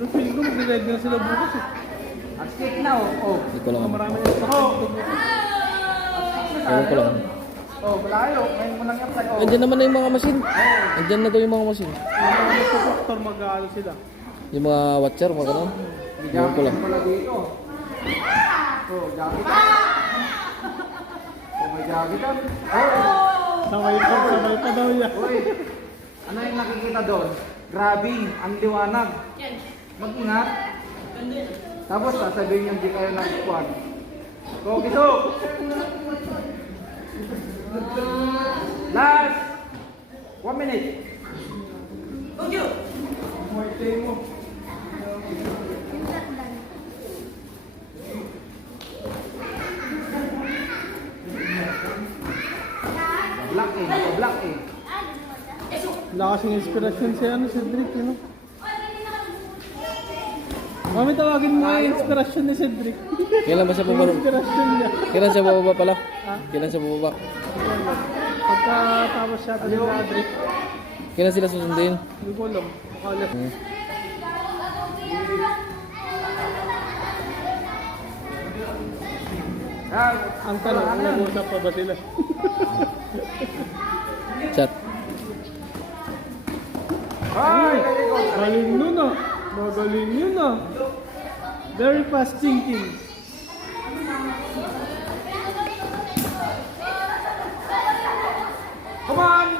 Pero feeling ko mag-ready na sila bukas eh. At stick na oh. Hindi ko lang. Marami na ito. Ewan ko lang. Oh, malayo. Ngayon mo lang apply. Oh. Andyan naman na yung mga machine. Andyan na daw yung mga machine. Yung mga nagpo-proctor mag-aalo sila. Yung mga watcher, mga ganun. Ewan ko lang. Pala dito. Oh, jacket ka. Oh, may jacket ka. Oh. Sabay pa daw yan. Uy, ano yung nakikita doon? Grabe, ang liwanag. Mag-ingat. Tapos sasabihin niyo hindi kayo nagkuhan. Go, Kiso! Last! 1 minute. Go! Mo. Black eh, black eh. Wala kasing inspirasyon si Cedric, you know? Mami, tawagin mo yung inspirasyon ni Cedric. Kailan ba siya bababa? Inspirasyon niya. Kailan siya bababa pala? Kailan siya bababa? Pagkatapos siya ni Cedric, Kailan sila susundin? hindi ko alam. Makalat. Ang tanong, nag-usap pa ba sila? Chat. Ay! Galing nun ah. Magaling yun ah. Very fast thinking. Come on!